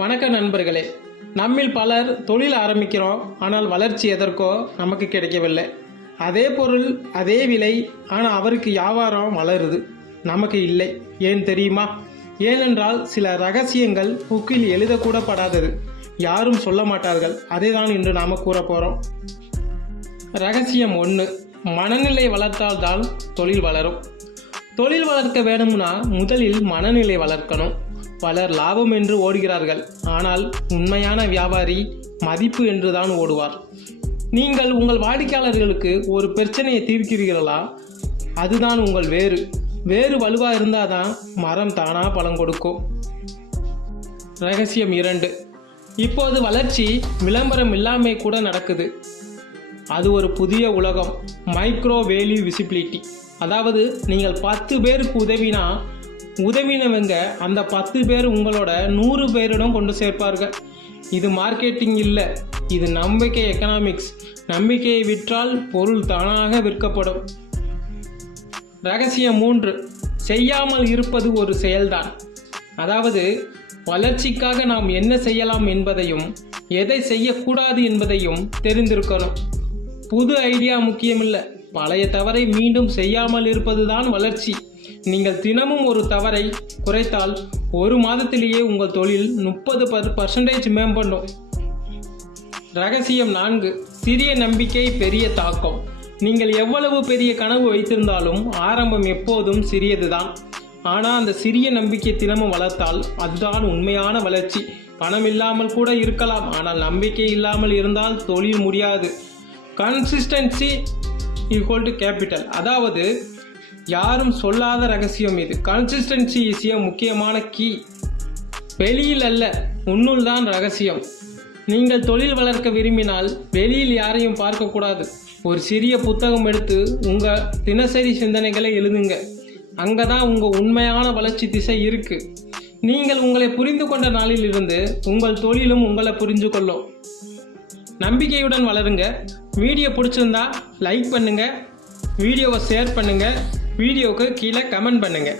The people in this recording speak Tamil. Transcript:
வணக்கம் நண்பர்களே. நம்மில் பலர் தொழில் ஆரம்பிக்கிறோம், ஆனால் வளர்ச்சி எதற்கோ நமக்கு கிடைக்கவில்லை. அதே பொருள் அதே விலை, ஆனால் அவருக்கு வியாபாரம் வளருது, நமக்கு இல்லை. ஏன் தெரியுமா? ஏனென்றால் சில ரகசியங்கள் புக்கில் எழுதக்கூட படாதது, யாரும் சொல்ல மாட்டார்கள். அதை தான் இன்று நாம் கூற போகிறோம். ரகசியம் 1. மனநிலை வளர்த்தால்தான் தொழில் வளரும். தொழில் வளர்க்க வேணும்னா முதலில் மனநிலை வளர்க்கணும். பலர் லாபம் என்று ஓடுகிறார்கள், ஆனால் உண்மையான வியாபாரி மதிப்பு என்றுதான் ஓடுவார். நீங்கள் உங்கள் வாடிக்கையாளர்களுக்கு ஒரு பிரச்சனையை தீர்க்கிறீர்களா? அதுதான் உங்கள் வேறு வலுவாக இருந்தால் தான் மரம் தானா பழம் கொடுக்கும். ரகசியம் 2. இப்போது வளர்ச்சி விளம்பரம் இல்லாமல் கூட நடக்குது. அது ஒரு புதிய உலகம், மைக்ரோ வேல்யூ விசிபிலிட்டி. அதாவது நீங்கள் 10 பேருக்கு உதவினவங்க அந்த 10 பேர் உங்களோட 100 பேரிடம் கொண்டு சேர்ப்பார்கள். இது மார்க்கெட்டிங் இல்லை, இது நம்பிக்கை எக்கனாமிக்ஸ். நம்பிக்கையை விற்றால் பொருள் தானாக விற்கப்படும். ரகசியம் 3. செய்யாமல் இருப்பது ஒரு செயல்தான். அதாவது வளர்ச்சிக்காக நாம் என்ன செய்யலாம் என்பதையும் எதை செய்யக்கூடாது என்பதையும் தெரிந்திருக்கணும். புது ஐடியா முக்கியமில்லை, பழைய தவறை மீண்டும் செய்யாமல் இருப்பதுதான் வளர்ச்சி. நீங்கள் தினமும் ஒரு தவறை குறைத்தால் ஒரு மாதத்திலேயே உங்கள் தொழில் 30% மேம்படும். ரகசியம் 4. சிறிய நம்பிக்கை பெரிய தாக்கம். நீங்கள் எவ்வளவு பெரிய கனவு வைத்திருந்தாலும் ஆரம்பம் எப்போதும் சிறியதுதான். ஆனால் அந்த சிறிய நம்பிக்கை தினமும் வளர்த்தால் அதுதான் உண்மையான வளர்ச்சி. பணம் இல்லாமல் கூட இருக்கலாம், ஆனால் நம்பிக்கை இல்லாமல் இருந்தால் தொழில் முடியாது. Consistency equal to capital. அதாவது யாரும் சொல்லாத ரகசியம் இது. கன்சிஸ்டன்சி இஸ் ஏ முக்கியமான கீ. வெளியில் அல்ல, உன்னுள் தான் ரகசியம். நீங்கள் தொழில் வளர்க்க விரும்பினால் வெளியில் யாரையும் பார்க்கக்கூடாது. ஒரு சிறிய புத்தகம் எடுத்து உங்கள் தினசரி சிந்தனைகளை எழுதுங்க. அங்கே தான் உங்கள் உண்மையான வளர்ச்சி திசை இருக்கு. நீங்கள் உங்களை புரிந்து கொண்ட நாளில் இருந்து உங்கள் தொழிலும் உங்களை புரிஞ்சு கொள்ளும். நம்பிக்கையுடன் வளருங்க. வீடியோ பிடிச்சிருந்தா லைக் பண்ணுங்க, வீடியோவை ஷேர் பண்ணுங்க, வீடியோவுக்கு கீழே கமெண்ட் பண்ணுங்க.